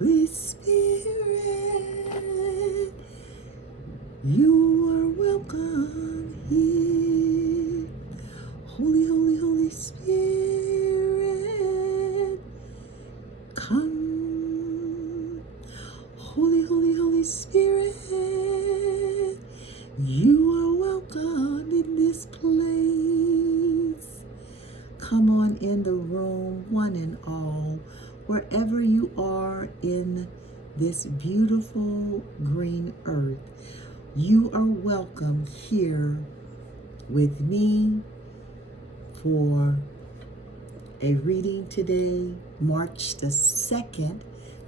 Holy Spirit, you are welcome here. Holy, holy, Holy Spirit, come. Holy, holy, Holy Spirit, you are welcome in this place. Come on in the room, one and all, wherever you are in this beautiful green earth. You are welcome here with me for a reading today, March the 2nd,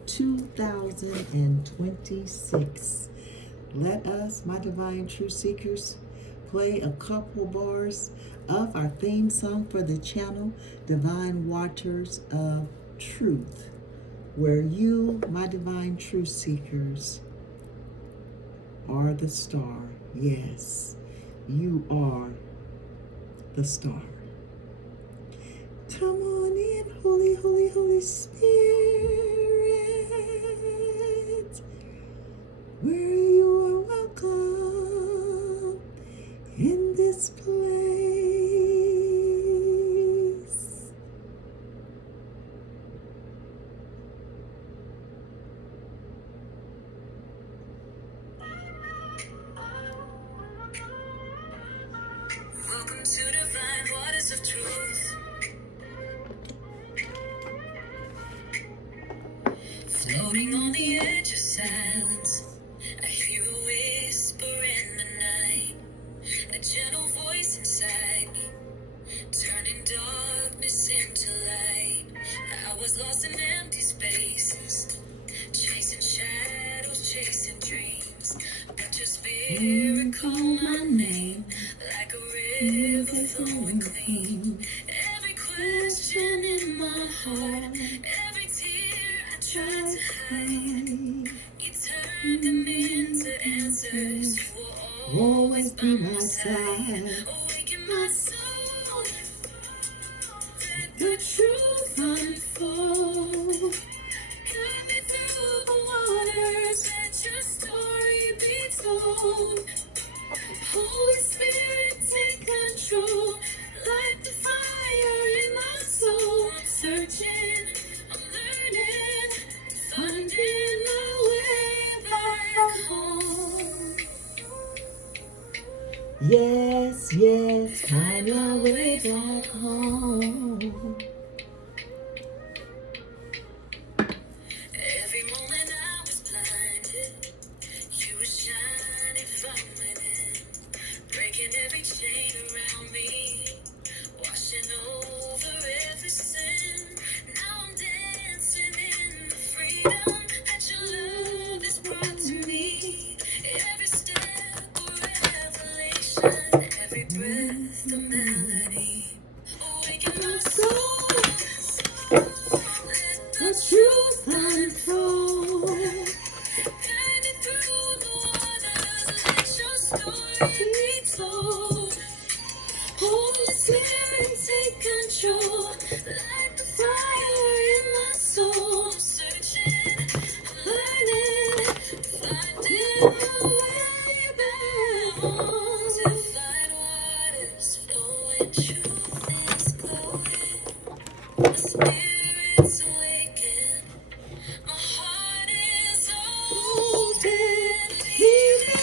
2026. Let us, my divine truth seekers, play a couple bars of our theme song for the channel, Divine Waters of Truth, where you, my divine truth seekers, are the star. Yes, you are the star. Come on in, Holy, holy, Holy Spirit, where you are welcome in this place. Welcome to Divine Waters of Truth. Floating on the edge of silence, I hear a whisper in the night, a gentle voice inside me, turning darkness into light. I was lost in empty spaces, chasing shadows, chasing dreams, but your spirit called my name, like a river flowing clean. Every question in my heart, every tear I tried to hide, you turned them into answers. You will always by my side. Awaken my soul, let the truth unfold. Guide me through the waters, let your story be told. Holy Spirit, take control, light the fire in my soul. I'm searching, I'm learning, finding my way back home. Yes, yes, find my way back home. Every moment I was blinded, you were shining from within, breaking every chain around me, washing over every sin. Now I'm dancing in the freedom that your love has brought to me. Every step a revelation, every breath a melody. Awaken my soul, let the truth unfold. Guiding through the waters, let your story be told. Holy Spirit, take control, light the fire in my soul. I'm searching, learning, finding my way back home. Divine waters flowing, truth is glowing, my spirit's awakened. My heart is open, heal me,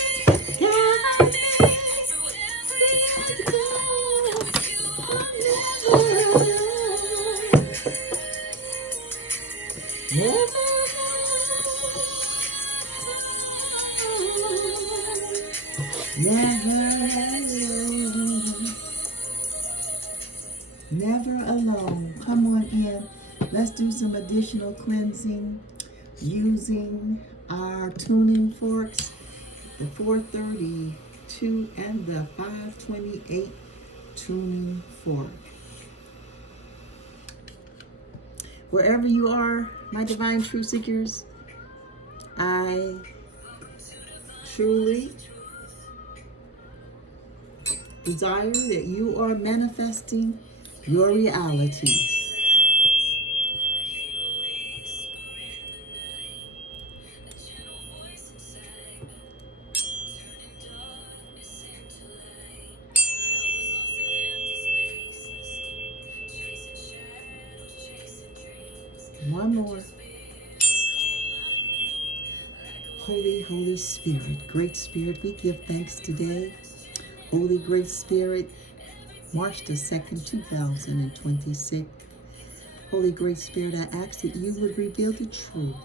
guide me through every unknown. With you I'm never alone. Never alone. Come on in. Let's do some additional cleansing using our tuning forks, the 432 and the 528 tuning fork. Wherever you are, my divine truth seekers, I truly desire that you are manifesting your reality. One more. Holy Spirit, Great Spirit, we give thanks today. Holy Great Spirit, March the 2nd, 2026. Holy Great Spirit, I ask that you would reveal the truth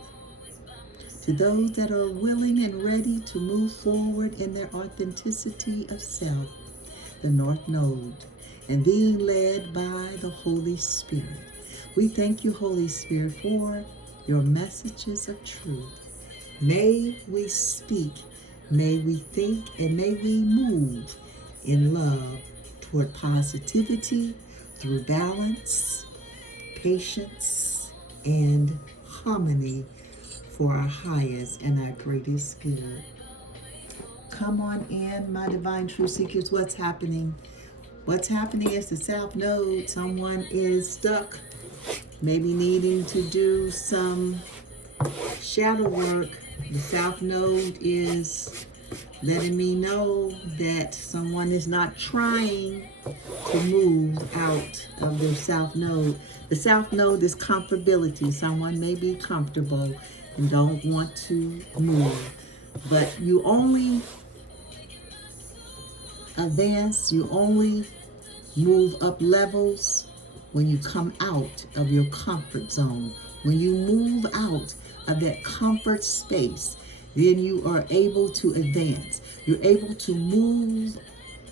to those that are willing and ready to move forward in their authenticity of self, the North Node, and being led by the Holy Spirit. We thank you, Holy Spirit, for your messages of truth. May we speak, may we think, and may we move in love toward positivity through balance, patience, and harmony for our highest and our greatest good. Come on in, my divine truth seekers. What's happening? What's happening is the South Node. Someone is stuck, maybe needing to do some shadow work. The South Node is letting me know that someone is not trying to move out of their South Node. The South Node is comfortability. Someone may be comfortable and don't want to move. But you only advance, you only move up levels when you come out of your comfort zone. When you move out of that comfort space, then you are able to advance. You're able to move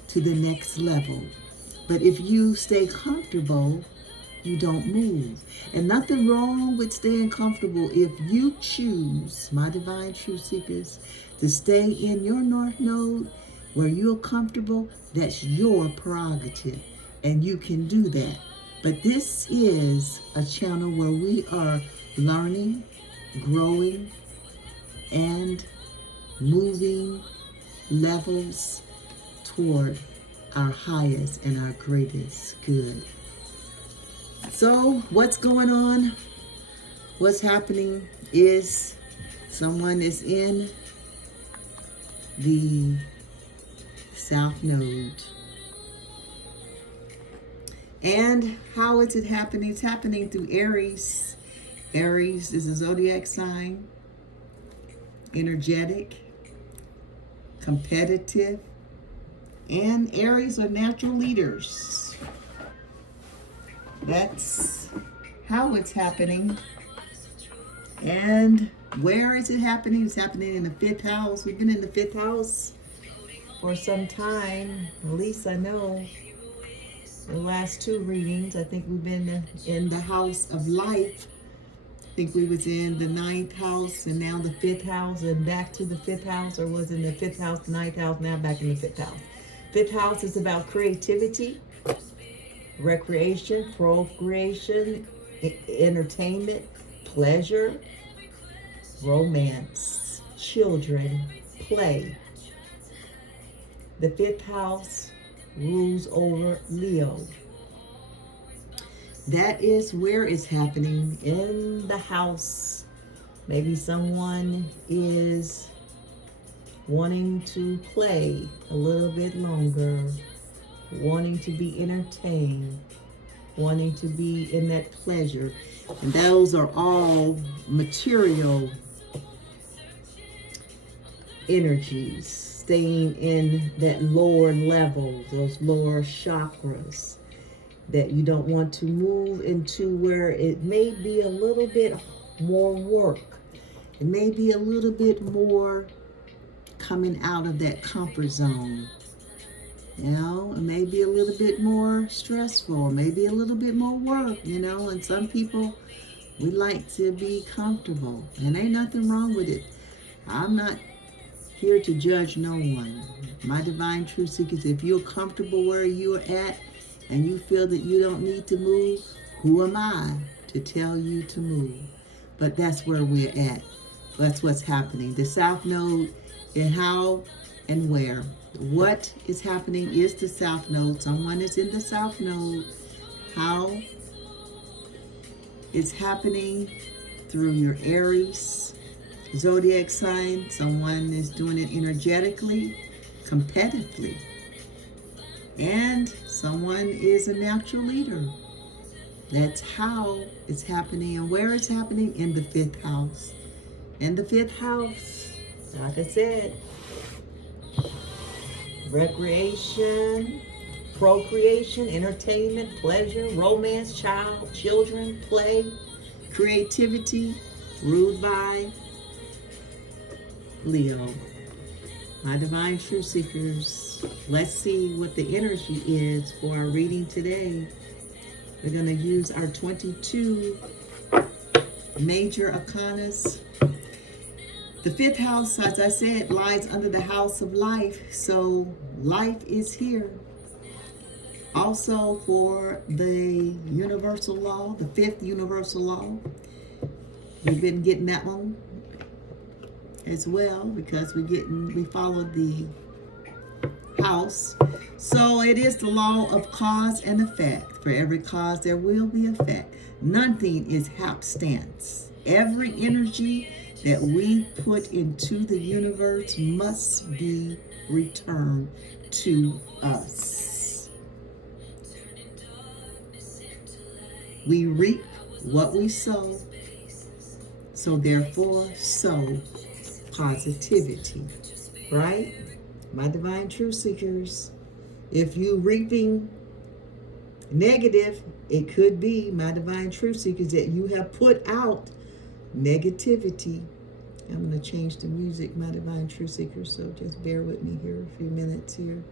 to the next level. But if you stay comfortable, you don't move. And nothing wrong with staying comfortable if you choose, my divine truth seekers, to stay in your North Node where you're comfortable. That's your prerogative, and you can do that. But this is a channel where we are learning, growing, and moving levels toward our highest and our greatest good. So what's going on? What's happening is someone is in the South Node. And how is it happening? It's happening through Aries. Aries is a zodiac sign, energetic, competitive, and Aries are natural leaders. That's how it's happening. And where is it happening? It's happening in the 5th house. We've been in the 5th house for some time. At least I know the last 2 readings. I think we've been in the house of life. I think we was in the 9th house and now the 5th house and back to the 5th house, or was in the 5th house, the 9th house, now back in the 5th house. 5th house is about creativity, recreation, procreation, entertainment, pleasure, romance, children, play. The 5th house rules over Leo. That is where it's happening, in the house. Maybe someone is wanting to play a little bit longer, wanting to be entertained, wanting to be in that pleasure. And those are all material energies, staying in that lower level, those lower chakras, that you don't want to move into where it may be a little bit more work. It may be a little bit more coming out of that comfort zone. You know, it may be a little bit more stressful, maybe a little bit more work, you know, and some people, we like to be comfortable, and ain't nothing wrong with it. I'm not here to judge no one. My divine truth seekers, if you're comfortable where you're at and you feel that you don't need to move, who am I to tell you to move? But that's where we're at. That's what's happening. The South Node, and how and where. What is happening is the South Node. Someone is in the South Node. How it's happening through your Aries zodiac sign. Someone is doing it energetically, competitively. And someone is a natural leader. That's how it's happening and where it's happening in the fifth house. In the fifth house, like I said, recreation, procreation, entertainment, pleasure, romance, children, play, creativity, ruled by Leo. My divine truth seekers, let's see what the energy is for our reading today. We're going to use our 22 major arcanas. The fifth house, as I said, lies under the house of life. So life is here. Also for the universal law, the fifth universal law. We've been getting that one as well because we followed the house. So it is the law of cause and effect. For every cause there will be effect. Nothing is hapstance. Every energy that we put into the universe must be returned to us. We reap what we sow. So therefore, sow positivity. Right? My divine truth seekers, if you reaping negative, it could be, my divine truth seekers, that you have put out negativity. I'm going to change the music, my divine truth seekers, so just bear with me here a few minutes here.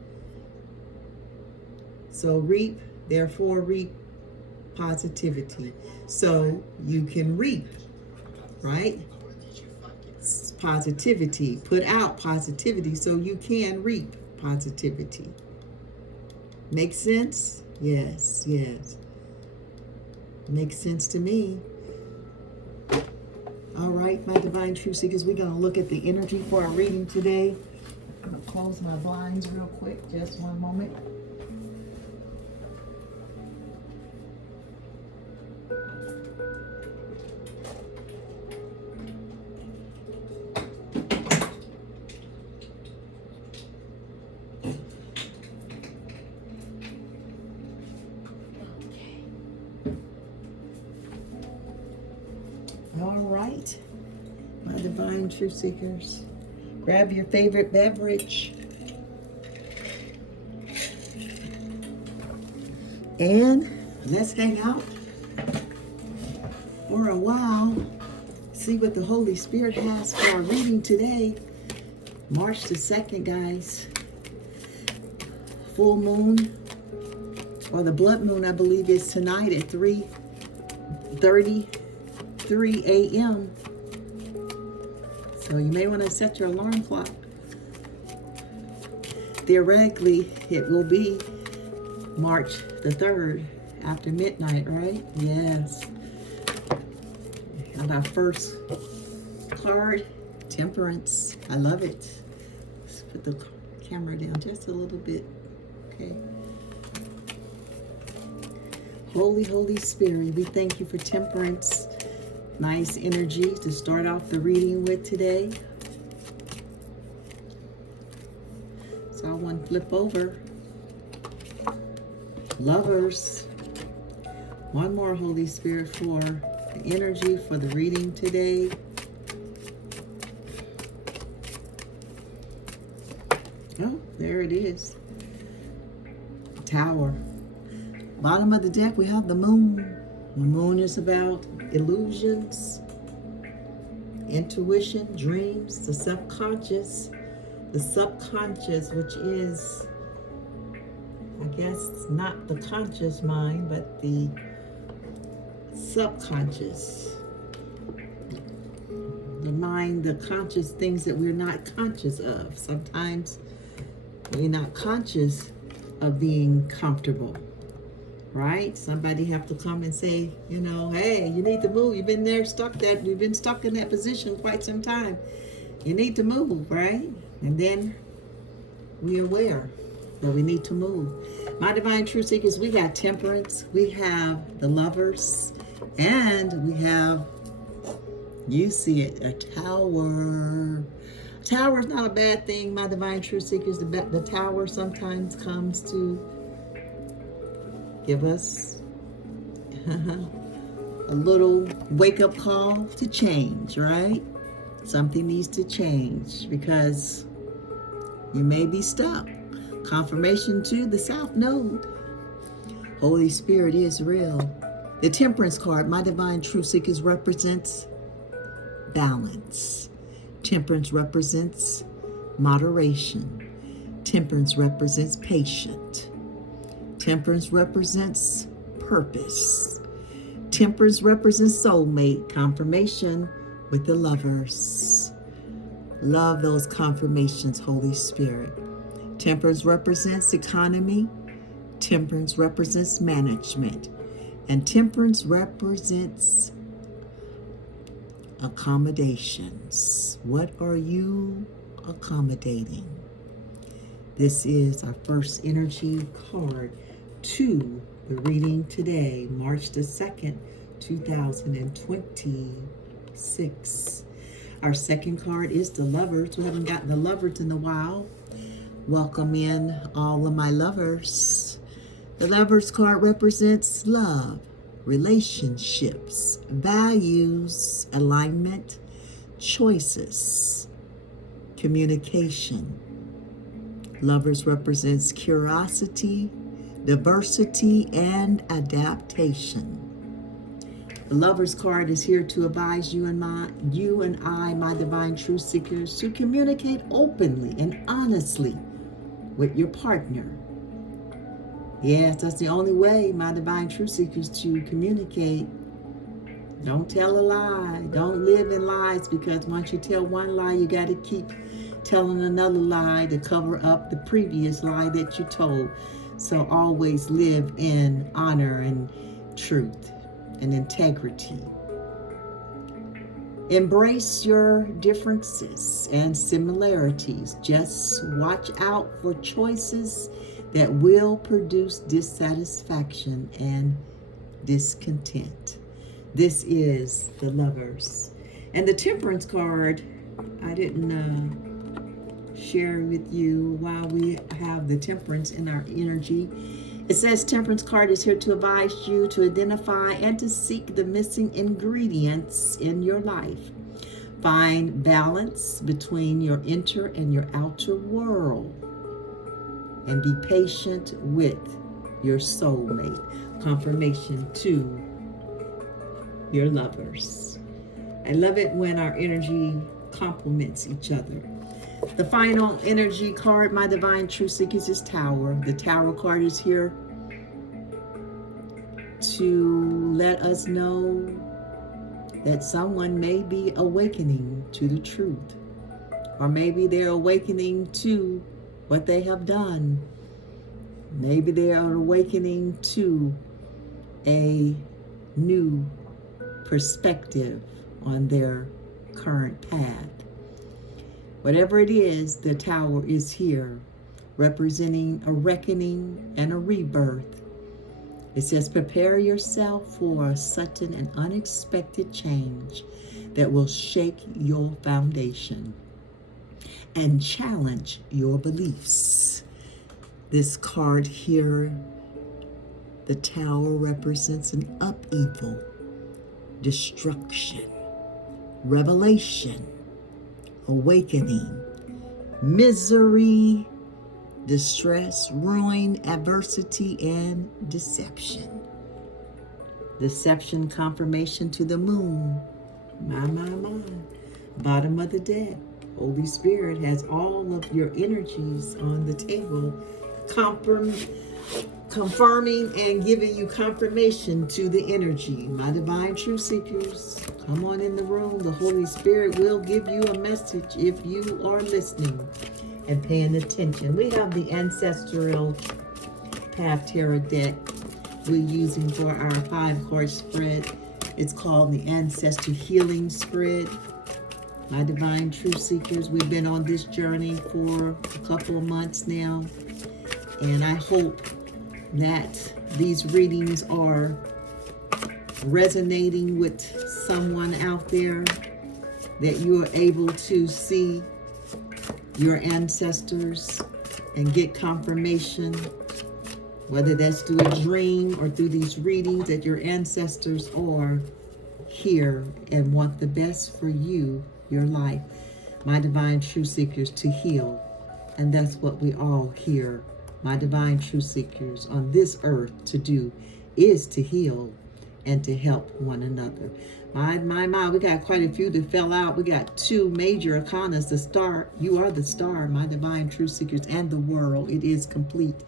So reap, therefore reap positivity. So you can reap, right? Positivity, put out positivity so you can reap positivity. Make sense? Yes, yes. Makes sense to me. All right, my divine truth seekers, we're going to look at the energy for our reading today. I'm going to close my blinds real quick, just one moment. All right, my divine truth seekers, grab your favorite beverage and let's hang out for a while. See what the Holy Spirit has for our reading today. March the 2nd, guys. Full moon, or the blood moon, I believe, is tonight at 3:33 a.m. So you may want to set your alarm clock. Theoretically, it will be March the 3rd after midnight, right? Yes. And our first card, Temperance. I love it. Let's put the camera down just a little bit. Okay. Holy Spirit, we thank you for Temperance. Nice energy to start off the reading with today. So I want to flip over. Lovers. One more, Holy Spirit, for the energy for the reading today. Oh, there it is. Tower. Bottom of the deck, we have the moon. The moon is about illusions, intuition, dreams, the subconscious. The subconscious, which is, I guess, not the conscious mind, but the subconscious. The mind, the conscious things that we're not conscious of. Sometimes we're not conscious of being comfortable, right? Somebody have to come and say, you know, hey, you need to move. You've been there stuck there. You've been stuck in that position quite some time. You need to move, right? And then we're aware that we need to move. My divine truth seekers, we got Temperance, we have the Lovers, and we have, you see it, a Tower. Tower is not a bad thing, my divine truth seekers. The Tower sometimes comes to give us A little wake-up call to change, right? Something needs to change because you may be stuck. Confirmation to the South Node. Holy Spirit is real. The Temperance card, my divine truth seekers, represents balance. Temperance represents moderation. Temperance represents patience. Temperance represents purpose. Temperance represents soulmate. Confirmation with the Lovers. Love those confirmations, Holy Spirit. Temperance represents economy. Temperance represents management. And temperance represents accommodations. What are you accommodating? This is our first energy card to the reading today, March the 2nd, 2026. Our second card is the Lovers. We haven't gotten the Lovers in a while. Welcome in all of my lovers. The Lovers card represents love, relationships, values, alignment, choices, communication. Lovers represents curiosity, diversity, and adaptation. The Lovers card is here to advise you and I, my divine truth seekers, to communicate openly and honestly with your partner. Yes, that's the only way, my divine truth seekers, to communicate. Don't tell a lie. Don't live in lies, because once you tell one lie, you got to keep telling another lie to cover up the previous lie that you told. So always live in honor and truth and integrity. Embrace your differences and similarities. Just watch out for choices that will produce dissatisfaction and discontent. This is the Lovers. And the Temperance card, I didn't share with you while we have the Temperance in our energy. It says Temperance card is here to advise you to identify and to seek the missing ingredients in your life. Find balance between your inner and your outer world. And be patient with your soulmate. Confirmation to your Lovers. I love it when our energy complements each other. The final energy card, my divine truth seekers, is Tower. The Tower card is here to let us know that someone may be awakening to the truth, or maybe they're awakening to what they have done. Maybe they are awakening to a new perspective on their current path. Whatever it is, the Tower is here, representing a reckoning and a rebirth. It says, prepare yourself for a sudden and unexpected change that will shake your foundation and challenge your beliefs. This card here, the Tower, represents an upheaval, destruction, revelation, awakening, misery, distress, ruin, adversity, and deception. Deception, confirmation to the Moon. My. Bottom of the deck. Holy Spirit has all of your energies on the table, confirming and giving you confirmation to the energy. My divine truth seekers, come on in the room. The Holy Spirit will give you a message if you are listening and paying attention. We have the Ancestral Path Tarot deck we're using for our 5-card spread. It's called the Ancestor Healing Spread. My divine truth seekers, we've been on this journey for a couple of months now, and I hope that these readings are resonating with someone out there, that you are able to see your ancestors and get confirmation Whether that's through a dream or through these readings, that your ancestors are here and want the best for you, your life. My divine truth seekers, to heal. And that's what we all here, my divine truth seekers on this earth, to do, is to heal and to help one another. My, we got quite a few that fell out. We got 2 major arcanas. The star, you are the star, my divine truth seekers, and the world. It is complete.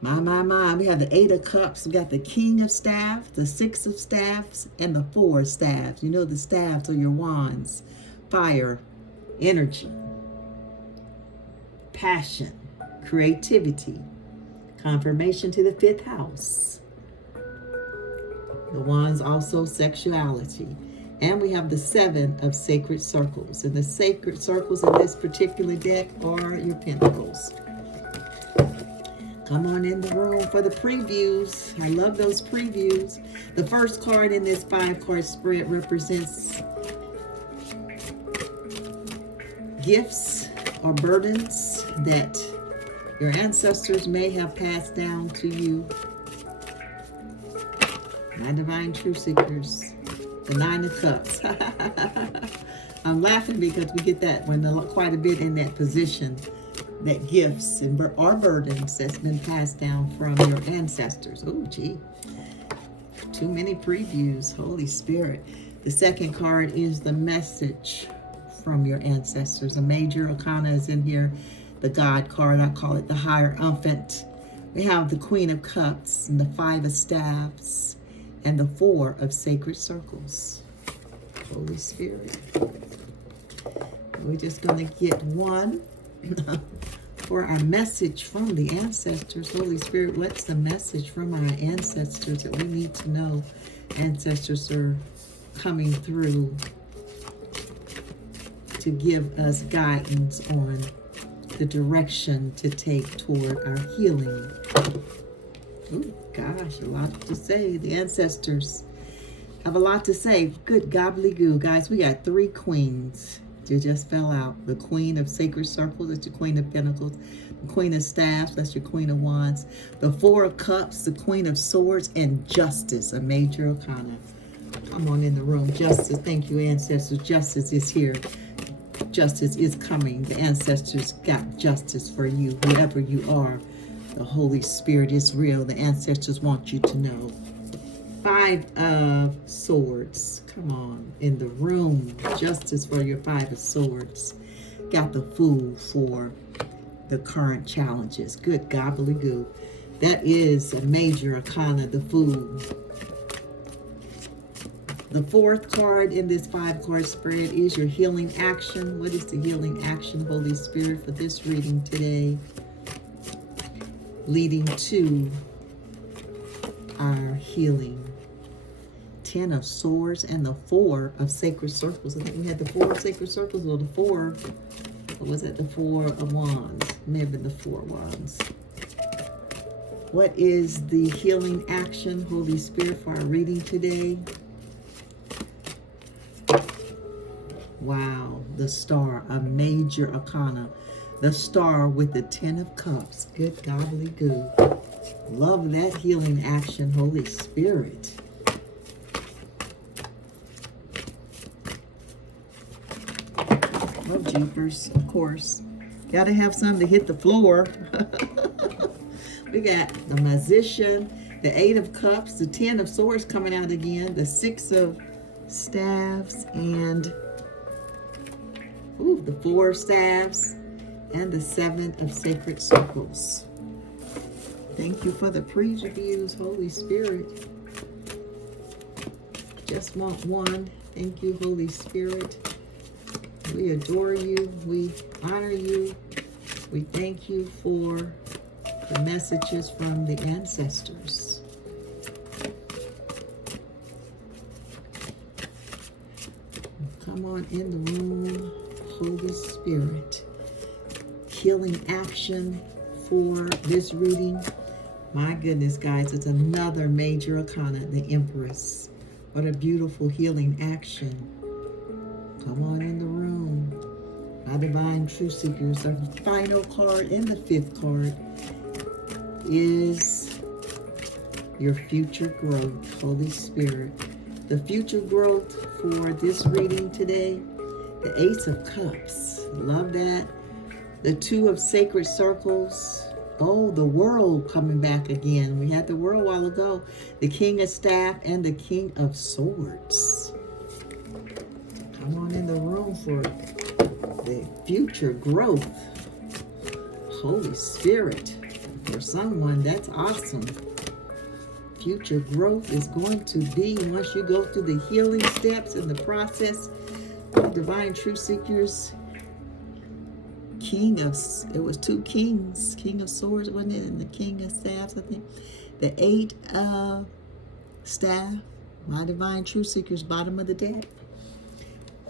My. We have the 8 of Cups. We got the King of Staffs, the 6 of Staffs, and the 4 of Staffs. You know the staffs are your wands. Fire, energy, passion, creativity, confirmation to the 5th house. The wands also sexuality. And we have the 7 of sacred circles. And the sacred circles in this particular deck are your pentacles. Come on in the room for the previews. I love those previews. The first card in this 5-card spread represents gifts or burdens that your ancestors may have passed down to you. My divine truth seekers, the 9 of Cups. I'm laughing because we get that when quite a bit in that position, that gifts and or burdens that's been passed down from your ancestors. Oh, gee. Too many previews. Holy Spirit. The second card is the message from your ancestors. A major arcana is in here. The God card, I call it the Hierophant. We have the Queen of Cups and the 5 of Staffs and the 4 of sacred circles. Holy Spirit. We're just going to get one for our message from the ancestors. Holy Spirit, what's the message from our ancestors that we need to know? Ancestors are coming through to give us guidance on the direction to take toward our healing. Oh gosh, a lot to say. The ancestors have a lot to say. Good gobbledygoo, guys. We got 3 queens. You just fell out. The Queen of Sacred Circles, that's your Queen of Pentacles. The Queen of Staffs, that's your Queen of Wands. The 4 of Cups, the Queen of Swords, and Justice, a major arcana. Come on in the room. Justice, thank you, ancestors. Justice is here. Justice is coming. The ancestors got justice for you, whoever you are. The Holy Spirit is real. The ancestors want you to know. 5 of Swords. Come on in the room. Justice for your 5 of Swords. Got the Fool for the current challenges. Good gobbledygoo. That is a major arcana, the Fool. The 4th card in this 5-card spread is your healing action. What is the healing action, Holy Spirit, for this reading today? Leading to our healing. 10 of Swords and the 4 of Sacred Circles. I think we had the 4 of Sacred Circles or the 4, or was that the 4 of Wands? Maybe the 4 Wands. What is the healing action, Holy Spirit, for our reading today? Wow, the Star, a major arcana. The Star with the 10 of Cups. Good gobbledygoo. Love that healing action, Holy Spirit. Oh, jeepers, of course. Gotta have something to hit the floor. We got the Magician, the 8 of Cups, the 10 of Swords coming out again, the 6 of Staffs, and the 4 of Staffs, and the 7 of Sacred Circles. Thank you for the previews, Holy Spirit. Just want one. Thank you, Holy Spirit. We adore you. We honor you. We thank you for the messages from the ancestors. Come on in the room, Holy Spirit. Healing action for this reading. My goodness, guys, it's another major arcana, the Empress. What a beautiful healing action. Come on in the room. My divine truth seekers, the final card and the 5th card is your future growth, Holy Spirit. The future growth for this reading today, the Ace of Cups. Love that. The Two of Sacred Circles. Oh, the World coming back again. We had the World a while ago. The King of Staff and the King of Swords. Come on in the room for the future growth. Holy Spirit. For someone, that's awesome. Future growth is going to be, once you go through the healing steps and the process, Divine Truth Seekers, it was two kings, King of Swords, wasn't it? And the King of Staffs, I think. The Eight of Staff, my Divine Truth Seekers, bottom of the deck.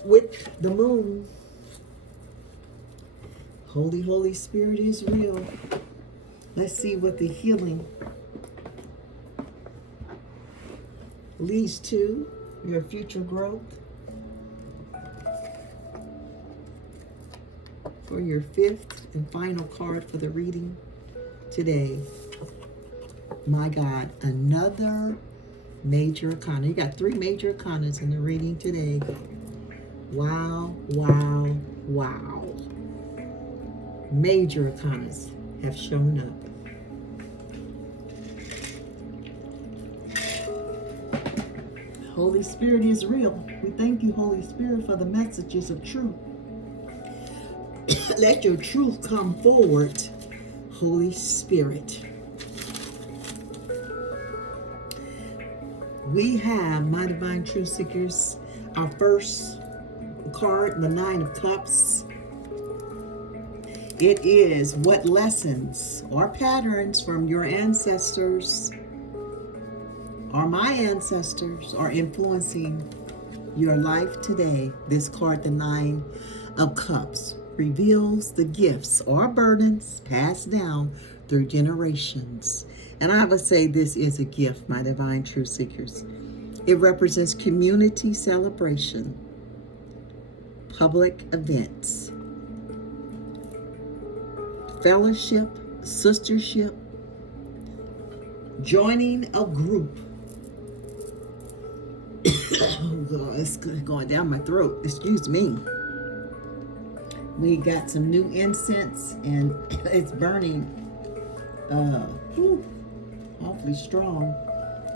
With the moon, Holy Spirit is real. Let's see what the healing leads to, your future growth. For your fifth and final card for the reading today. My God, another major arcana. You got 3 major arcanas in the reading today. Wow, wow, wow. Major arcanas have shown up. Holy Spirit is real. We thank you, Holy Spirit, for the messages of truth. Let your truth come forward, Holy Spirit. We have, my Divine Truth Seekers, our first card, the Nine of Cups. It is what lessons or patterns from your ancestors or my ancestors are influencing your life today. This card, the Nine of Cups, reveals the gifts or burdens passed down through generations. And I would say this is a gift, my Divine Truth Seekers. It represents community celebration, public events, fellowship, sistership, joining a group. Oh God, it's going down my throat. Excuse me. We got some new incense and it's burning awfully strong.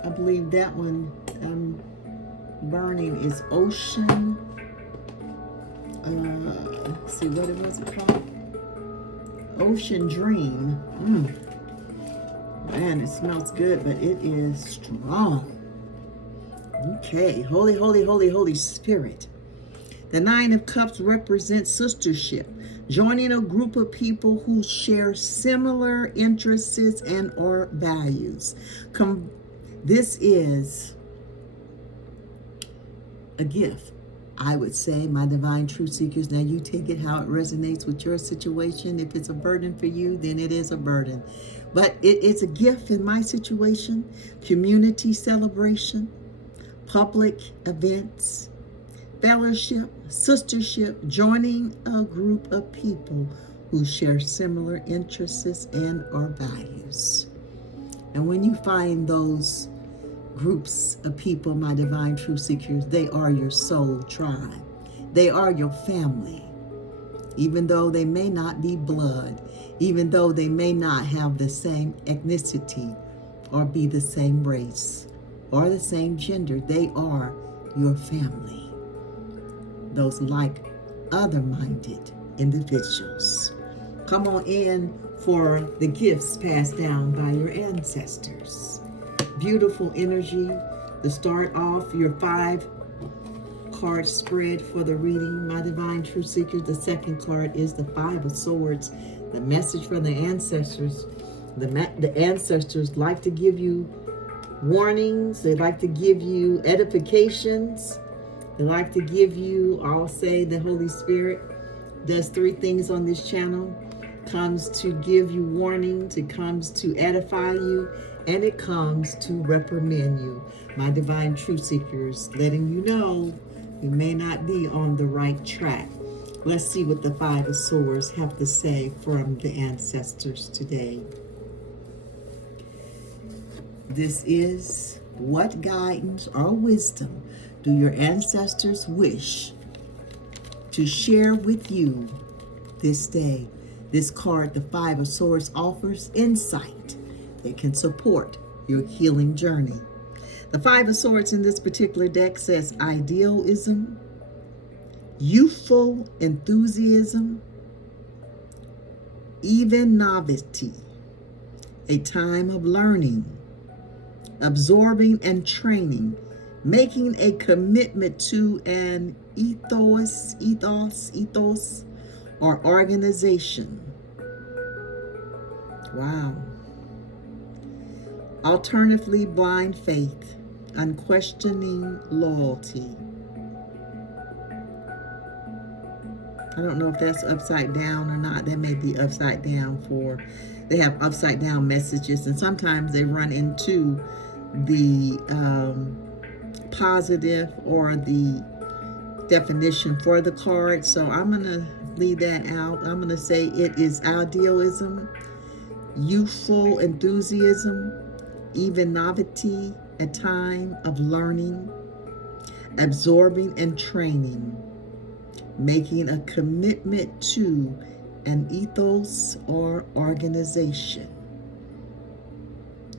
I believe that one burning is Ocean. Let's see, what was it called? Ocean Dream. Man, it smells good, but it is strong. Okay, Holy Spirit. The Nine of Cups represents sistership, joining a group of people who share similar interests and or values. This is a gift, I would say, my Divine Truth Seekers. Now you take it how it resonates with your situation. If it's a burden for you, then it is a burden. But it's a gift in my situation. Community celebration, public events, fellowship, sistership, joining a group of people who share similar interests and or values. And when you find those groups of people, my Divine Truth Seekers, they are your soul tribe. They are your family. Even though they may not be blood, even though they may not have the same ethnicity or be the same race or the same gender, they are your family. Those like other-minded individuals. Come on in for the gifts passed down by your ancestors. Beautiful energy to start off your 5-card spread for the reading, my Divine Truth Seekers. The second card is the Five of Swords, the message from the ancestors. The ancestors like to give you warnings. They like to give you edifications. They like to give you, I'll say the Holy Spirit does 3 things on this channel. Comes to give you warnings, it comes to edify you, and it comes to reprimand you. My Divine Truth Seekers, letting you know you may not be on the right track. Let's see what the Five of Swords have to say from the ancestors today. This is what guidance or wisdom do your ancestors wish to share with you this day. This card, the Five of Swords, offers insight that can support your healing journey. The Five of Swords in this particular deck says idealism, youthful enthusiasm, even novelty, a time of learning, absorbing and training, making a commitment to an ethos, or organization. Wow. Alternatively, blind faith, unquestioning loyalty. I don't know if that's upside down or not. That may be upside down they have upside down messages, and sometimes they run into the positive or the definition for the card. So I'm going to leave that out. I'm going to say it is idealism, youthful enthusiasm, even novelty, a time of learning, absorbing and training, making a commitment to an ethos or organization.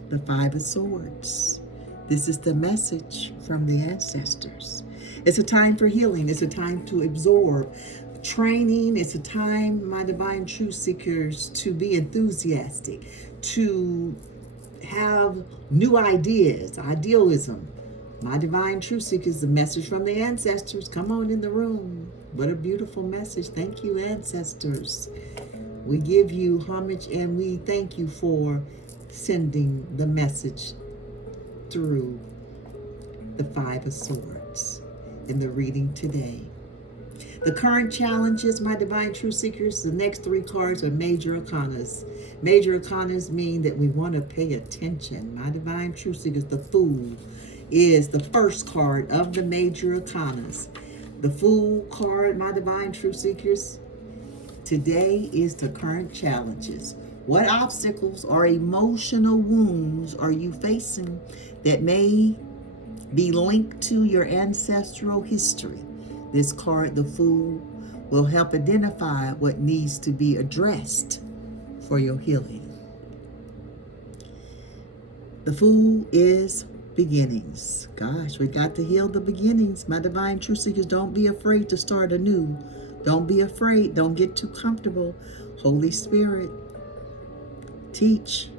The Five of Swords. This is the message from the ancestors. It's a time for healing. It's a time to absorb training. It's a time, my divine truth seekers, to be enthusiastic, to have new ideas, idealism. My divine truth seekers, the message from the ancestors. Come on in the room. What a beautiful message. Thank you, ancestors. We give you homage and we thank you for sending the message through the Five of Swords in the reading today. The current challenges, my divine truth seekers, the next three cards are major arcanas. Major arcanas mean that we want to pay attention. My divine truth seekers, the Fool is the first card of the major arcanas. The Fool card, my divine truth seekers, today is the current challenges. What obstacles or emotional wounds are you facing that may be linked to your ancestral history? This card, the Fool, will help identify what needs to be addressed for your healing. The Fool is beginnings. Gosh, we got to heal the beginnings. My divine truth seekers, don't be afraid to start anew. Don't be afraid. Don't get too comfortable. Holy Spirit, teach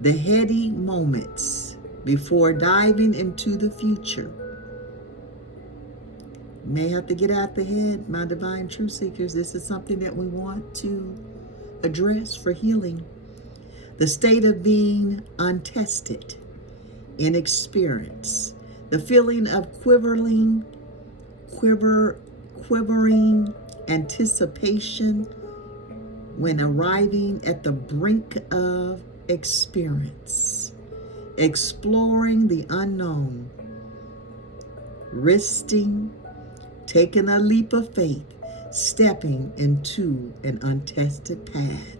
the heady moments before diving into the future. May have to get out the head, my divine truth seekers. This is something that we want to address for healing. The state of being untested, inexperienced. The feeling of quivering anticipation when arriving at the brink of experience. Exploring the unknown. Risking, taking a leap of faith, stepping into an untested path,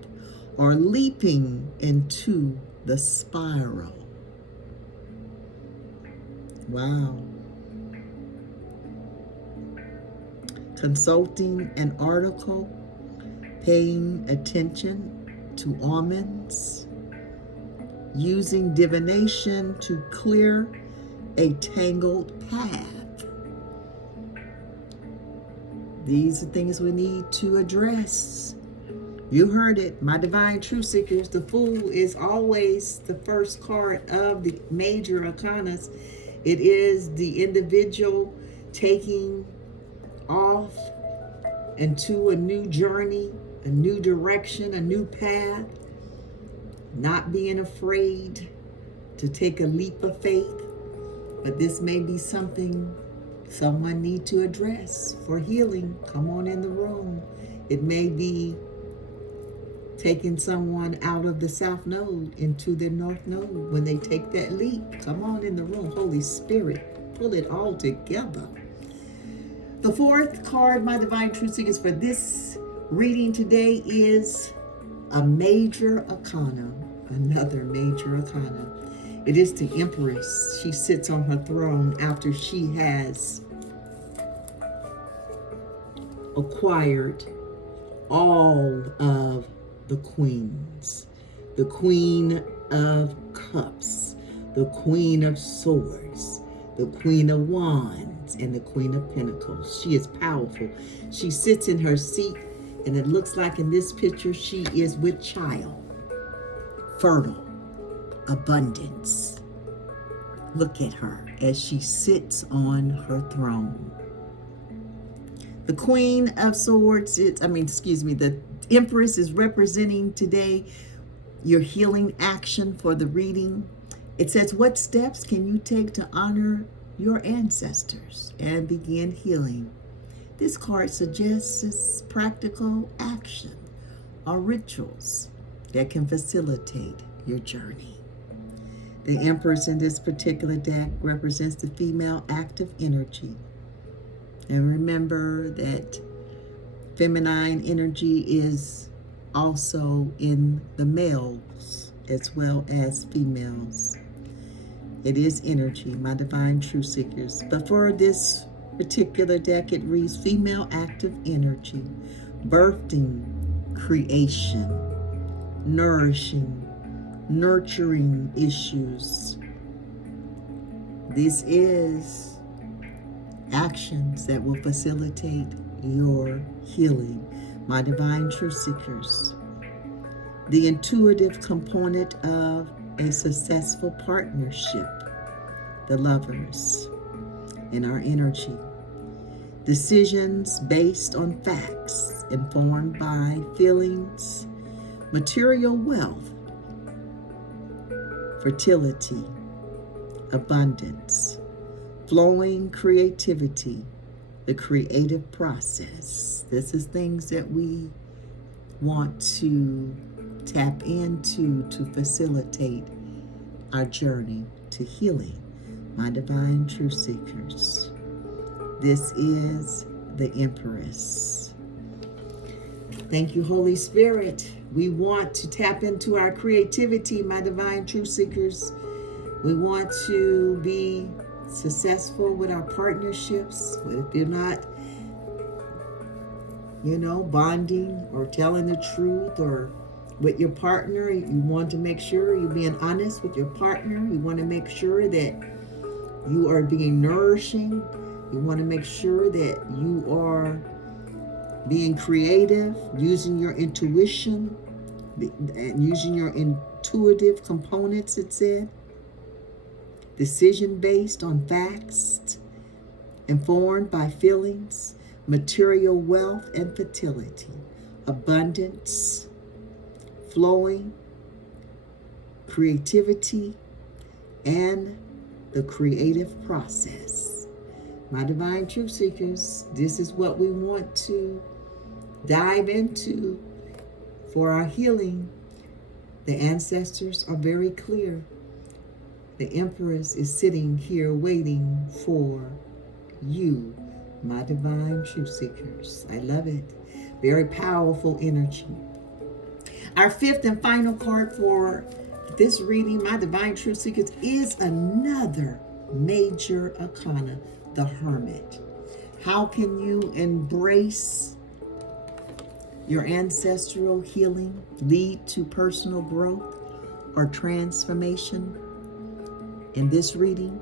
or leaping into the spiral. Wow. Consulting an article, paying attention to omens, using divination to clear a tangled path. These are things we need to address. You heard it, my divine truth seekers. The Fool is always the first card of the major arcanas. It is the individual taking off into a new journey, a new direction, a new path, not being afraid to take a leap of faith. But this may be something someone need to address for healing. Come on in the room. It may be taking someone out of the south node into the north node when they take that leap. Come on in the room. Holy Spirit, pull it all together. The fourth card, my divine truth seekers, for this reading today is a major arcana, another major arcana. It is the Empress. She sits on her throne after she has acquired all of the queens. The Queen of Cups, the Queen of Swords, the Queen of Wands, and the Queen of Pentacles. She is powerful. She sits in her seat, and it looks like in this picture she is with child. Fertile, abundance. Look at her as she sits on her throne. The Queen of Swords, the Empress is representing today your healing action for the reading. It says, what steps can you take to honor your ancestors and begin healing? This card suggests practical action or rituals that can facilitate your journey. The Empress in this particular deck represents the female active energy. And remember that feminine energy is also in the males as well as females. It is energy, my divine truth seekers. But for this particular deck, it reads female active energy, birthing, creation, nourishing, nurturing issues. This is actions that will facilitate your healing, my divine truth seekers. The intuitive component of a successful partnership, the lovers in our energy. Decisions based on facts, informed by feelings, material wealth, fertility, abundance, flowing creativity, the creative process. This is things that we want to tap into to facilitate our journey to healing, my divine truth seekers. This is the Empress. Thank you, Holy Spirit. We want to tap into our creativity, my divine truth seekers. We want to be successful with our partnerships. If you're not, bonding or telling the truth or with your partner, you want to make sure you're being honest with your partner. You want to make sure that you are being nourishing. You want to make sure that you are being creative, using your intuition, and using your intuitive components, it said. Decision based on facts, informed by feelings, material wealth and fertility, abundance, flowing, creativity, and the creative process. My divine truth seekers, this is what we want to dive into for our healing. The ancestors are very clear. The Empress is sitting here waiting for you, my divine truth seekers. I love it. Very powerful energy. Our fifth and final card for this reading, my divine truth seekers, is another major arcana, the Hermit. How can you embrace your ancestral healing, lead to personal growth or transformation? In this reading,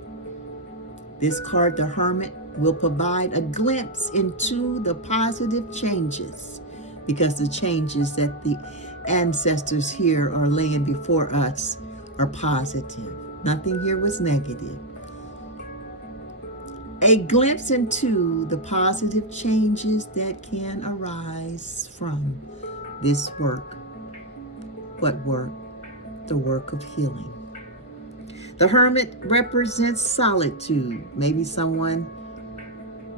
this card, the Hermit, will provide a glimpse into the positive changes, because the changes that the ancestors here are laying before us are positive. Nothing here was negative. A glimpse into the positive changes that can arise from this work. What work? The work of healing. The Hermit represents solitude. Maybe someone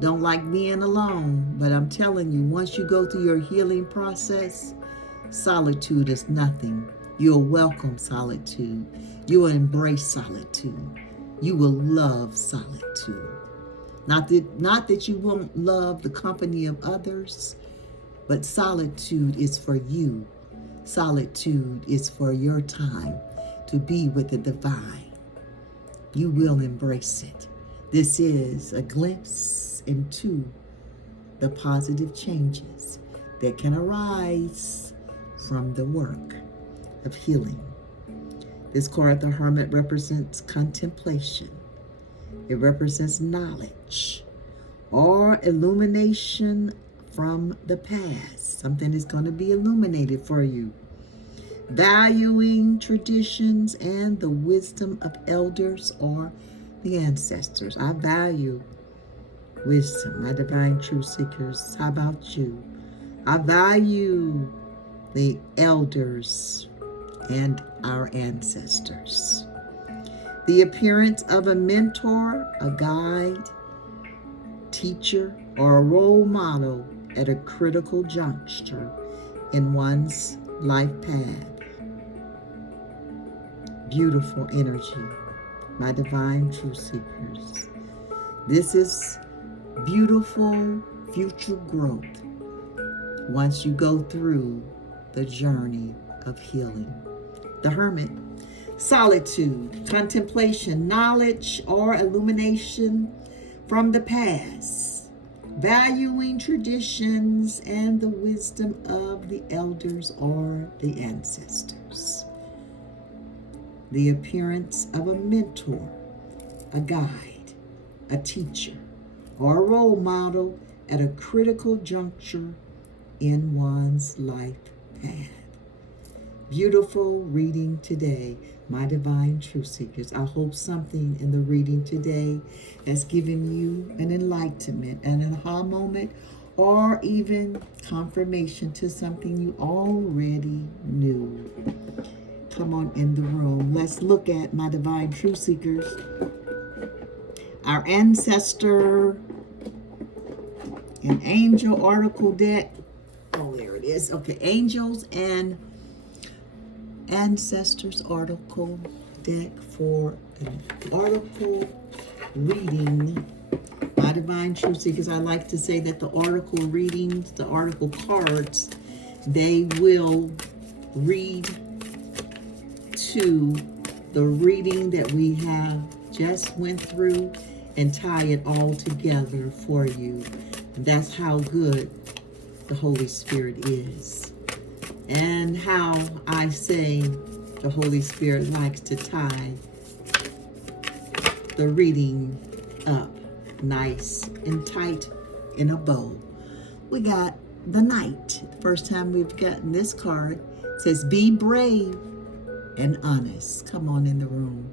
don't like being alone, but I'm telling you, once you go through your healing process, solitude is nothing. You'll welcome solitude. You will embrace solitude. You will love solitude. Not that you won't love the company of others, but solitude is for you. Solitude is for your time to be with the divine. you will embrace it. This is a glimpse into the positive changes that can arise from the work of healing. This card, the Hermit, represents contemplation. It represents knowledge or illumination from the past. Something is going to be illuminated for you. Valuing traditions and the wisdom of elders or the ancestors. I value wisdom, my divine truth seekers. How about you? I value the elders and our ancestors. The appearance of a mentor, a guide, teacher, or a role model at a critical juncture in one's life path. Beautiful energy, my divine truth seekers. This is beautiful future growth once you go through the journey of healing. The Hermit, solitude, contemplation, knowledge or illumination from the past, valuing traditions and the wisdom of the elders or the ancestors. The appearance of a mentor, a guide, a teacher, or a role model at a critical juncture in one's life path. Beautiful reading today, my divine truth seekers. I hope something in the reading today has given you an enlightenment, an aha moment, or even confirmation to something you already knew. Come on in the room. Let's look at, my divine truth seekers, our ancestor and angel oracle deck. Oh, there it is. Okay, angels and ancestors oracle deck for an oracle reading. My divine truth seekers, I like to say that the oracle readings, the oracle cards, they will read to the reading that we have just went through and tie it all together for you. That's how good the Holy Spirit is. And how I say the Holy Spirit likes to tie the reading up nice and tight in a bow. We got the Knight. The first time we've gotten this card, it says, be brave and honest. Come on in the room.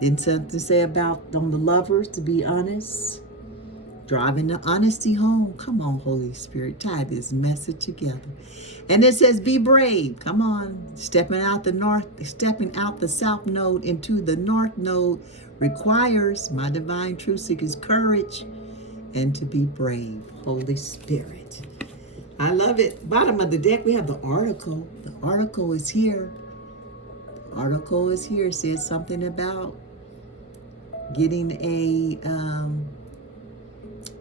Then something to say about on the Lovers, to be honest. Driving the honesty home. Come on, Holy Spirit, tie this message together. And it says, be brave. Come on. Stepping out the south node into the north node requires, my divine truth seekers, courage and to be brave. Holy Spirit. I love it. Bottom of the deck, we have the article. The article is here. The article is here. It says something about getting a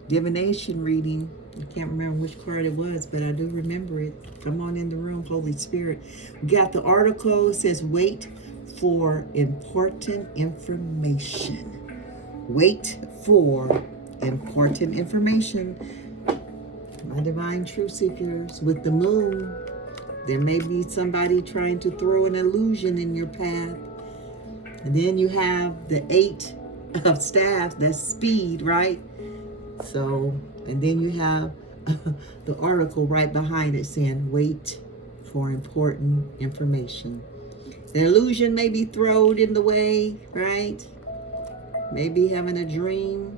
divination reading. I can't remember which card it was, but I do remember it. Come on in the room, Holy Spirit. We got the article. It says, wait for important information. Wait for important information. My divine truth seekers, with the moon, there may be somebody trying to throw an illusion in your path. And then you have the 8 of staffs, that's speed, right? So, and then you have the article right behind it saying, wait for important information. The illusion may be thrown in the way, right? Maybe having a dream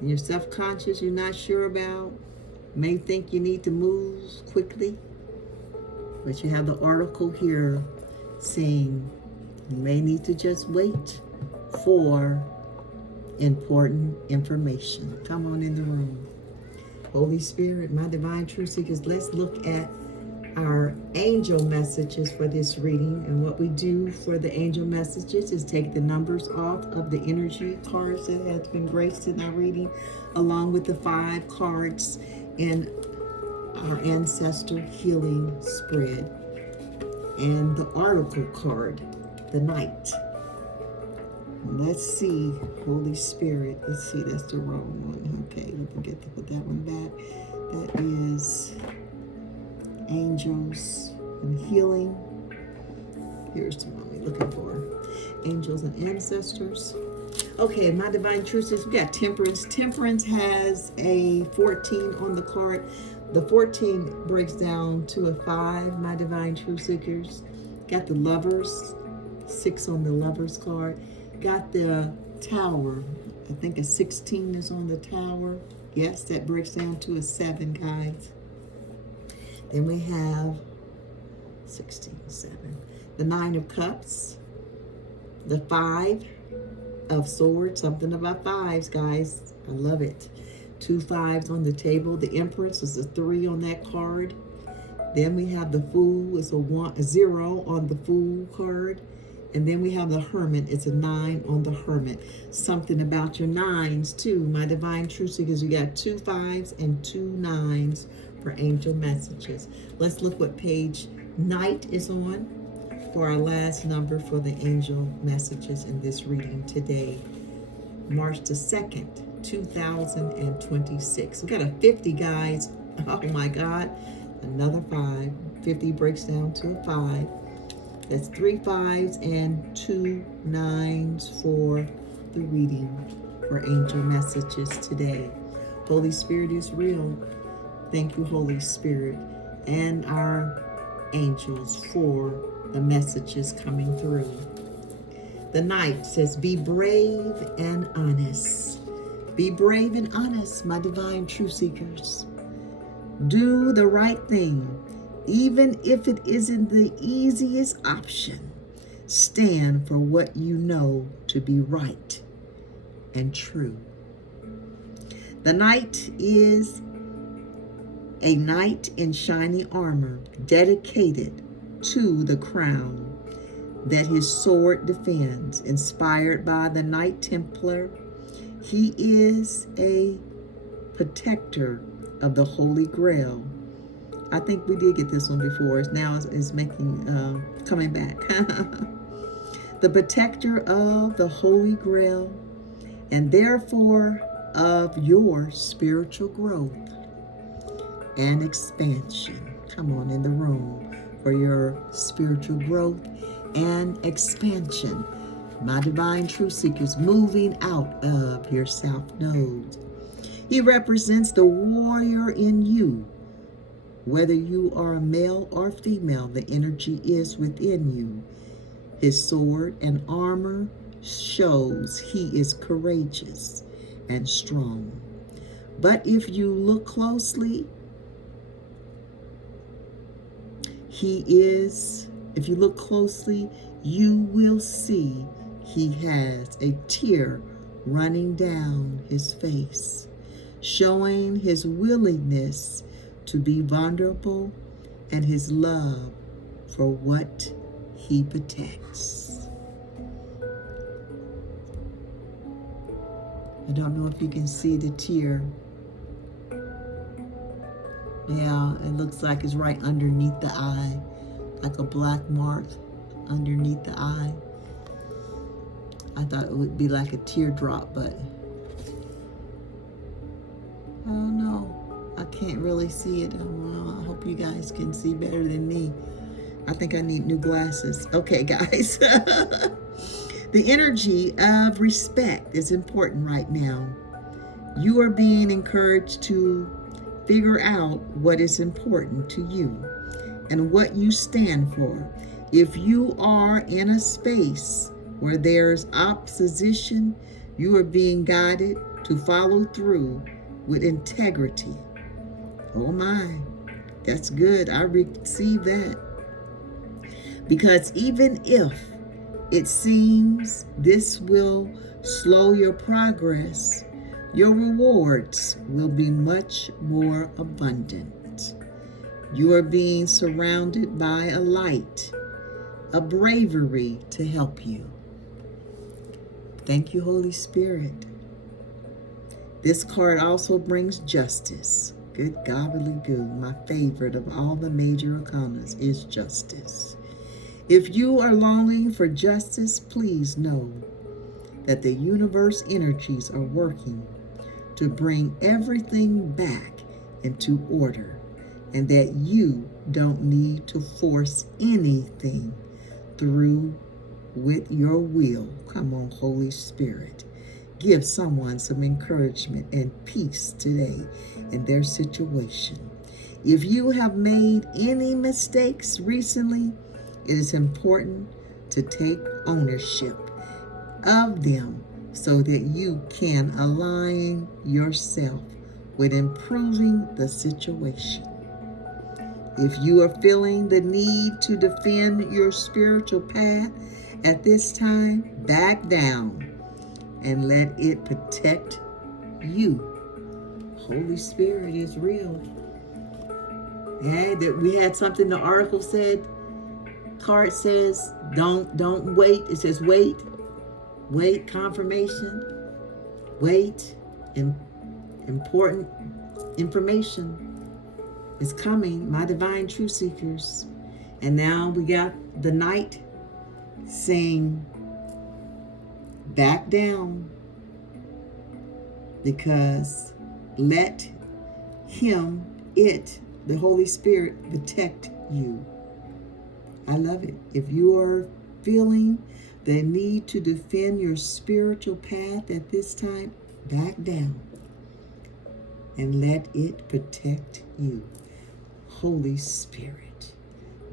and you're self-conscious, you're not sure about. May think you need to move quickly. But you have the article here saying you may need to just wait for important information. Come on in the room. Holy Spirit, my divine truth seekers, let's look at our angel messages for this reading. And what we do for the angel messages is take the numbers off of the energy cards that has been graced in our reading, along with the 5 cards in our ancestor healing spread, and the article card, the Knight. Let's see, Holy Spirit. Let's see, that's the wrong one. Okay, don't forget to put that one back. That is angels and healing. Here's the one we're looking for. Angels and ancestors. Okay, my divine truth is we got temperance. Temperance has a 14 on the card. The 14 breaks down to a 5, my divine truth seekers. Got the lovers, 6 on the lovers card. Got the tower. I think a 16 is on the tower. Yes, that breaks down to a 7, guys. Then we have 16, 7. The 9 of cups. The 5 of swords. Something about 5s, guys. I love it. 2 5s on the table. The Empress is a 3 on that card. Then we have the Fool. It's a 0 on the Fool card. And then we have the Hermit. It's a 9 on the Hermit. Something about your 9s too. My divine truth seekers, you got 2 5s and 2 9s for angel messages. Let's look what page Night is on for our last number for the angel messages in this reading today. March the 2nd, 2026. We got a 50, guys. Oh my God. Another 5. 50 breaks down to a 5. That's 3 5s and 2 9s for the reading for angel messages today. Holy Spirit is real. Thank you, Holy Spirit, and our angels for the messages coming through. The Knight says, be brave and honest. Be brave and honest, my divine truth seekers. Do the right thing, even if it isn't the easiest option. Stand for what you know to be right and true. The Knight is a knight in shiny armor, dedicated to the crown that his sword defends. Inspired by the Knight Templar, he is a protector of the Holy Grail. I think we did get this one before. Now it's coming back. The protector of the Holy Grail, and therefore of your spiritual growth and expansion. Come on in the room for your spiritual growth and expansion. My divine truth seekers, moving out of your south node. He represents the warrior in you. Whether you are a male or female, the energy is within you. His sword and armor shows he is courageous and strong. But if you look closely, you will see he has a tear running down his face, showing his willingness to be vulnerable and his love for what he protects. I don't know if you can see the tear. Yeah, it looks like it's right underneath the eye, like a black mark underneath the eye. I thought it would be like a teardrop, but I don't know. I can't really see it. I hope you guys can see better than me. I think I need new glasses. Okay, guys. The energy of respect is important right now. You are being encouraged to figure out what is important to you and what you stand for. If you are in a space where there's opposition, you are being guided to follow through with integrity. Oh my, that's good. I receive that. Because even if it seems this will slow your progress, your rewards will be much more abundant. You are being surrounded by a light, a bravery to help you. Thank you, Holy Spirit. This card also brings justice. Good gobbledygoo. My favorite of all the major arcanas is justice. If you are longing for justice, please know that the universe energies are working to bring everything back into order, and that you don't need to force anything through with your will. Come on, Holy Spirit. Give someone some encouragement and peace today in their situation. If you have made any mistakes recently, it is important to take ownership of them so that you can align yourself with improving the situation. If you are feeling the need to defend your spiritual path at this time, back down and let it protect you. Holy Spirit is real. Yeah, that we had something the article said, card says, don't wait. It says wait, confirmation, wait, important information is coming, my divine truth seekers. And now we got the knight saying, back down, because let the Holy Spirit protect you. I love it. If you are feeling the need to defend your spiritual path at this time, back down and let it protect you. Holy Spirit.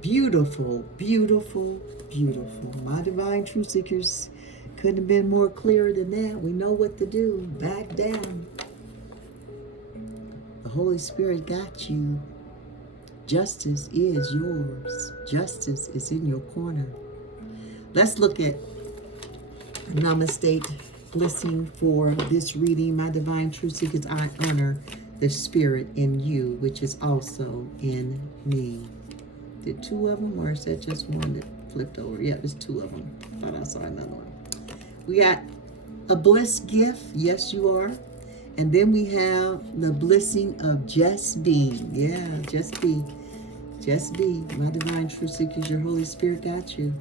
Beautiful, beautiful, beautiful. My divine truth seekers, couldn't have been more clear than that. We know what to do. Back down. The Holy Spirit got you. Justice is yours. Justice is in your corner. Let's look at Namaste blessing for this reading. My divine truth seekers, I honor the Spirit in you, which is also in me. Did two of them, or is that just one that flipped over? Yeah, there's two of them. Thought I saw another one. We got a bliss gift. Yes, you are. And then we have the blessing of just being. Yeah, just be. Just be. My divine truth seekers, your Holy Spirit got you.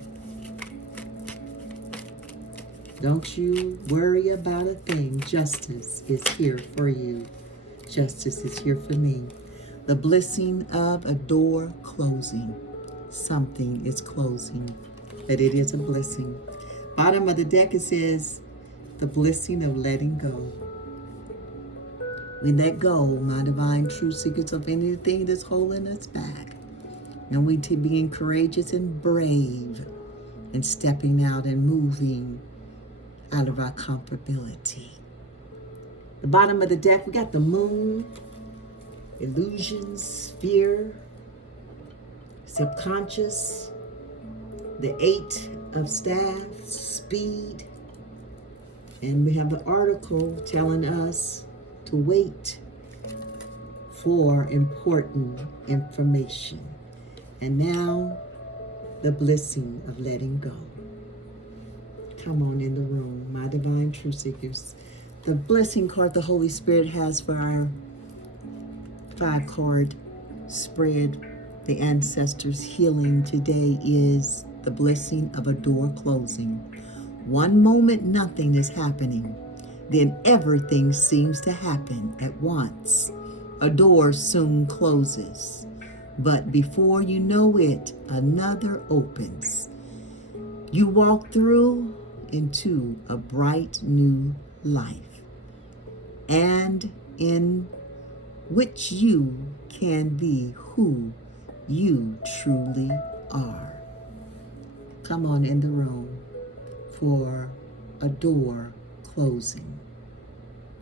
Don't you worry about a thing. Justice is here for you. Justice is here for me. The blessing of a door closing. Something is closing, but it is a blessing. Bottom of the deck, it says, the blessing of letting go. We let go, my divine truth seekers, of anything that's holding us back. And we to being courageous and brave and stepping out and moving out of our comfortability. The bottom of the deck, we got the moon, illusions, fear, subconscious, the 8 of staffs, speed, and we have the article telling us to wait for important information. And now, the blessing of letting go. Come on in the room, my divine truth seekers. The blessing card the Holy Spirit has for our 5-card spread, the ancestors healing today, is the blessing of a door closing. One moment nothing is happening, then everything seems to happen at once. A door soon closes, but before you know it, another opens. You walk through into a bright new life, and in which you can be who you truly are. Come on in the room for a door closing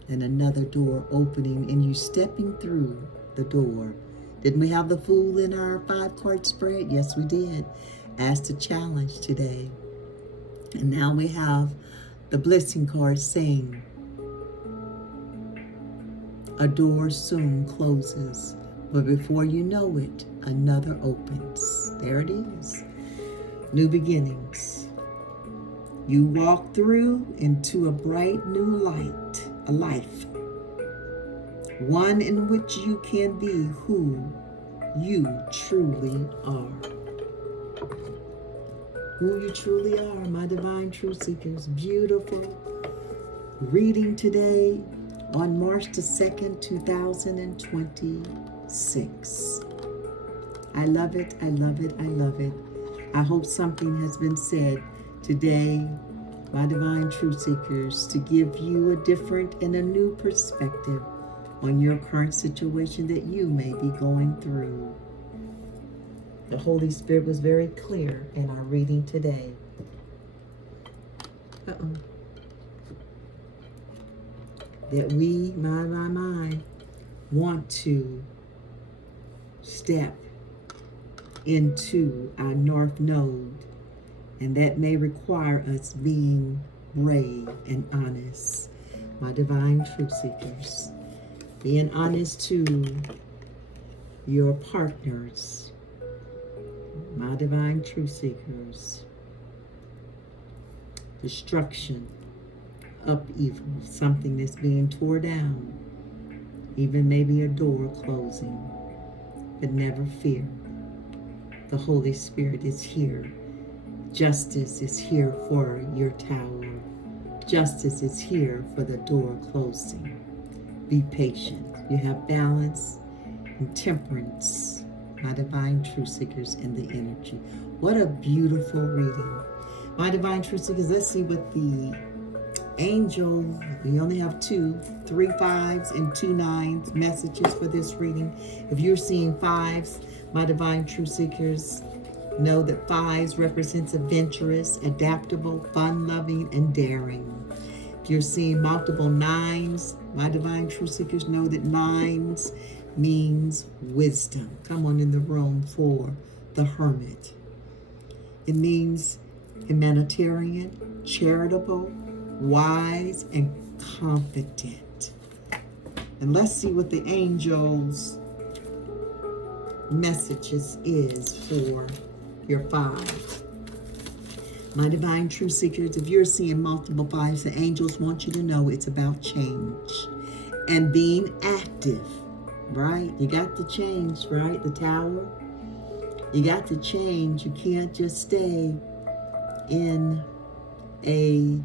and another door opening, and you stepping through the door. Didn't we have the Fool in our 5-card spread? Yes, we did. As the challenge today. And now we have the blessing card saying, a door soon closes, but before you know it, another opens. There it is. New beginnings. You walk through into a bright new light, a life. One in which you can be who you truly are. Who you truly are, my divine truth seekers. Beautiful, reading today on March the 2nd, 2026. I love it, I love it, I love it. I hope something has been said today by Divine Truth Seekers to give you a different and a new perspective on your current situation that you may be going through. The Holy Spirit was very clear in our reading today. That we, my, want to step into our north node, and that may require us being brave and honest. My Divine Truth Seekers, being honest to your partners, my Divine Truth Seekers. Destruction, upheaval, something that's being tore down, even maybe a door closing. But never fear. The Holy Spirit is here. Justice is here for your tower. Justice is here for the door closing. Be patient. You have balance and temperance, my Divine Truth Seekers, in the energy. What a beautiful reading. My Divine Truth Seekers, let's see what the angel, we only have 3 5s and 2 9s messages for this reading. If you're seeing 5s, my Divine Truth Seekers, know that 5s represents adventurous, adaptable, fun-loving, and daring. If you're seeing multiple 9s, my Divine Truth Seekers, know that 9s means wisdom. Come on in the room for the Hermit. It means humanitarian, charitable, wise, and confident. And let's see what the angel's messages is for your 5. My Divine Truth Seekers, if you're seeing multiple 5s, the angels want you to know it's about change and being active, right? You got to change, right? The Tower. You got to change. You can't just stay in a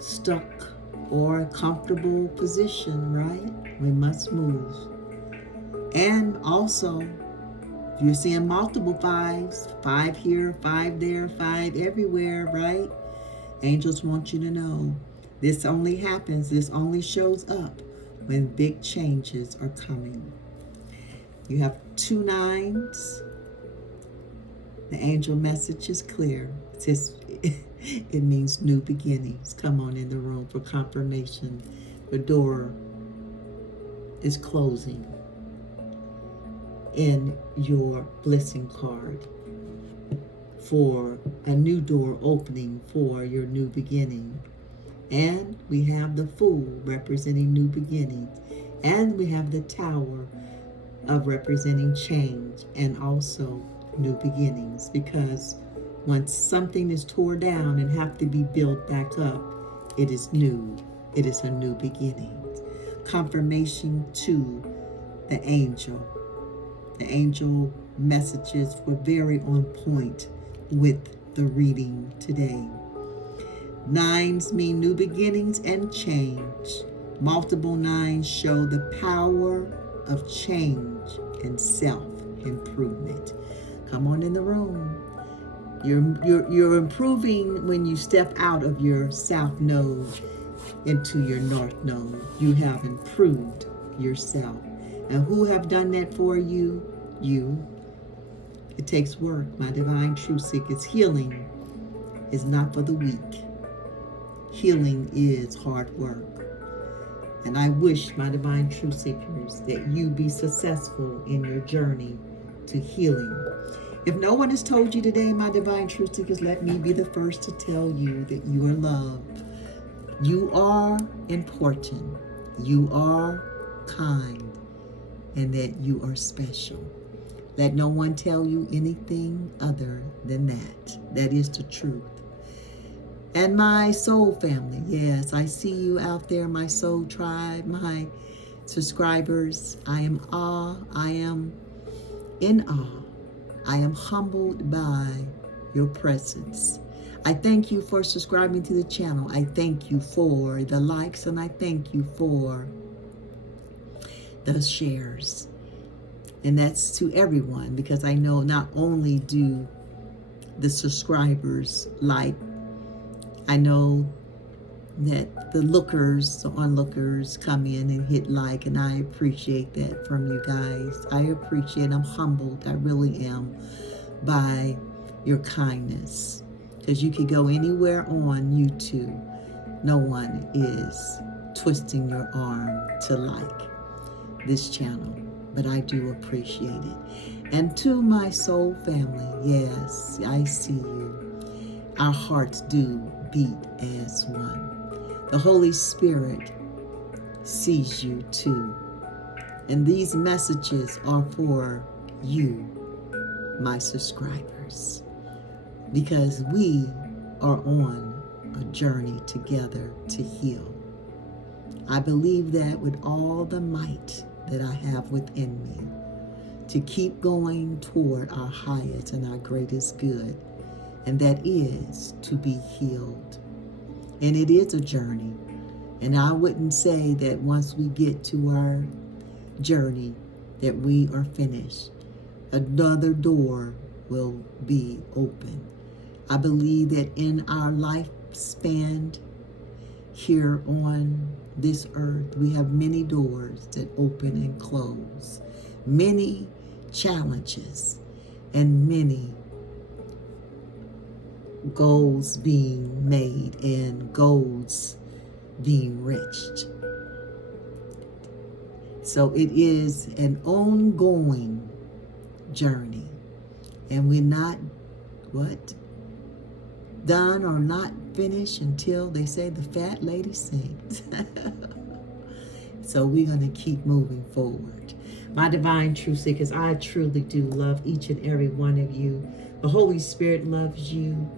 stuck or a comfortable position, right? We must move. And also, if you're seeing multiple 5s, 5 here, 5 there, 5 everywhere, right? Angels want you to know this only happens, this only shows up when big changes are coming. You have 2 9s. The angel message is clear. It says it means new beginnings. Come on in the room for confirmation. The door is closing in your blessing card for a new door opening for your new beginning. And we have the Fool representing new beginnings. And we have the Tower of representing change and also new beginnings, because once something is torn down and have to be built back up, it is new. It is a new beginning. Confirmation to the angel. The angel messages were very on point with the reading today. 9s mean new beginnings and change. Multiple 9s show the power of change and self-improvement. Come on in the room. You're improving when you step out of your south node into your north node. You have improved yourself. And who have done that for you? You. It takes work, my Divine Truth Seekers. Healing is not for the weak. Healing is hard work. And I wish, my Divine Truth Seekers, that you be successful in your journey to healing. If no one has told you today, my Divine Truth Seekers, let me be the first to tell you that you are loved. You are important. You are kind. And that you are special. Let no one tell you anything other than that. That is the truth. And my soul family, yes, I see you out there, my soul tribe, my subscribers. I am in awe. I am humbled by your presence. I thank you for subscribing to the channel. I thank you for the likes, and I thank you for the shares. And that's to everyone, because I know not only do the subscribers like, I know that the lookers, the onlookers come in and hit like, and I appreciate that from you guys. I appreciate, I'm humbled, I really am, by your kindness. Because you could go anywhere on YouTube, no one is twisting your arm to like this channel, but I do appreciate it. And to my soul family, yes, I see you. Our hearts do beat as one. The Holy Spirit sees you too. And these messages are for you, my subscribers, because we are on a journey together to heal. I believe that with all the might that I have within me, to keep going toward our highest and our greatest good, and that is to be healed. And it is a journey. And I wouldn't say that once we get to our journey that we are finished. Another door will be open. I believe that in our lifespan here on this earth, we have many doors that open and close, many challenges, and many goals being made and goals being reached. So it is an ongoing journey, and we're not done or not finished until they say the fat lady sings. So we're going to keep moving forward. My divine truth seekers, I truly do love each and every one of you. The Holy Spirit loves you.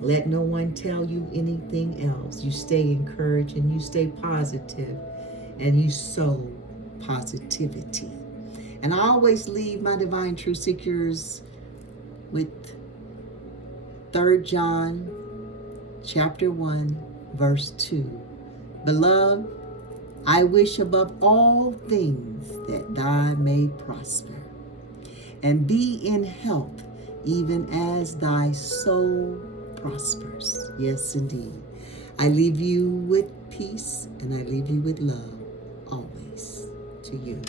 Let no one tell you anything else. You stay encouraged and you stay positive, and you sow positivity. And I always leave my divine truth seekers with 3 John chapter 1 verse 2. Beloved, I wish above all things that thou may prosper and be in health, even as thy soul prospers. Yes, indeed. I leave you with peace, and I leave you with love always. To you.